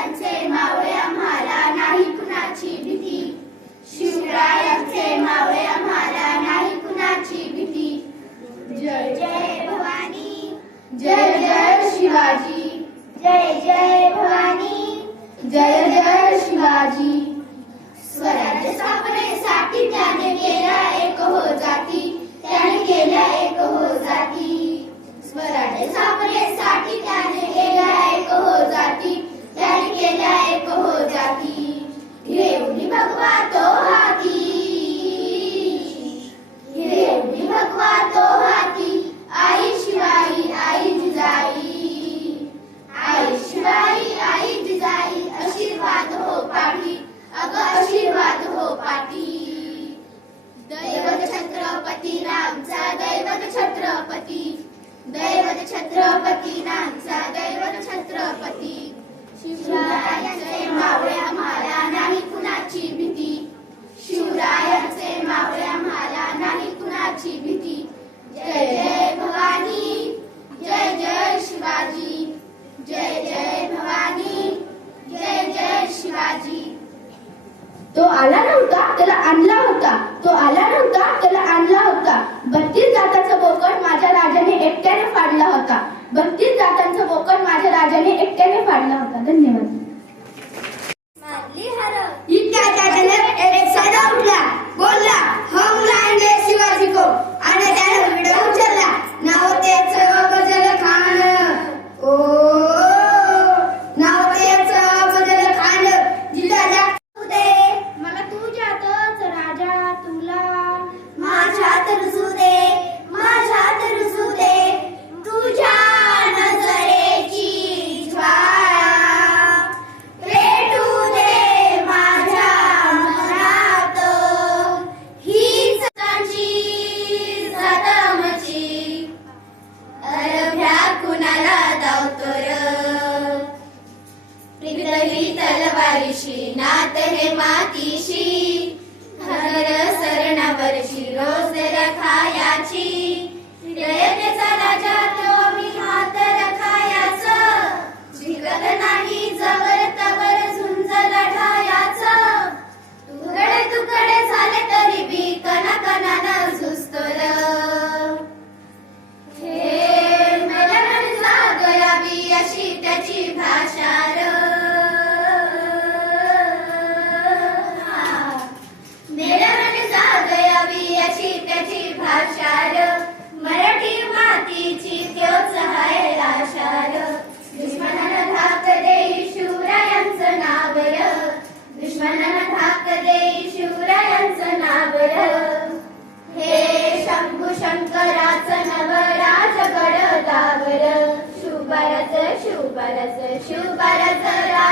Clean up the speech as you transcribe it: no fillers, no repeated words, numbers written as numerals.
शिवरायांचे मावळे आम्हाला नाही कुणाची भीती, शिवरायांचे मावळे आम्हाला नाही कुणाची भीती. जय जय भवानी, जय जय शिवाजी, जय जय भवानी, जय जय शिवाजी. स्वराज्य स्थापनेसाठी त्याने केला एक हो जाती, त्याने केला एक हो जाती. स्वराज्य स्थापनेसाठी त्याने केला एक हो जाती, त्याने केला एक हो जाती. घेऊन भगवा तो हाती, घेऊन भगवा तो हाती, आई शिवाई आई जिजाई, आई शिवाई आई जिजाई. आशीर्वाद हो पाठी, अग आशीर्वाद हो पाठी. दैवत छत्रपती नामचा दैवत छत्रपती, दैवत छत्रपती नामचा दैवत छत्रपती. शिवरायांचे मावळे आम्हाला नाही कुणाची भीती, शिवरायांचे मावळे आम्हाला नाही कुणाची भीती. जय जय भवानी, जय जय शिवाजी, जय जय भवानी, जय जय शिवाजी. तो आला नव्हता त्याला आणला होता, तो आला नव्हता त्याला आणला होता. 32 जातांचा बोकड माझ्या राजाने एकट्याने फाडला होता, 32 जातांचा बोकड माझ्या राजाने एकट्याने फाडला होता. धन्यवाद. मारली हर इतक्या त्याने एक साधा उठला, बोलला हम लाएंगे शिवाजी को, आणि त्याने विडा उचलला. नाव त्याचं बजल खान, ओ नाव त्याचं बजल खान. जिजाला मला तुझ्यातच राजा तुला, माझ्यात रुजू दे, माझ्यात रुजू दे, तुझ्या नजरेची ज्वाळा पेटू दे माझ्या मनात. हीच कांची जादमची, अरभ्या कुणाला दावतोर. प्रीतही तलवारीशी, नात हे मातीशी, घर सरणावरची रोज रखायाची. रयतेचा राजा तो मी हात रखायाचं, जिगल नाही जवर तवर झुंज लढायाचं. तुकडे तुकडे झाले तरी बी कणाकणानं झुजतोर. हे मलन जागयावी अशी त्याची भाषा र. मराठी मातीची त्योच हाय लाशार. दुश्मनानं धाक देई शिवरायांचं नाव र, दुश्मनानं धाक देई शिवरायांचं नाव र. हे शंभू शंकराचं नवराजगड गावर. शिवबाराचं शिवबाराचं शिवबार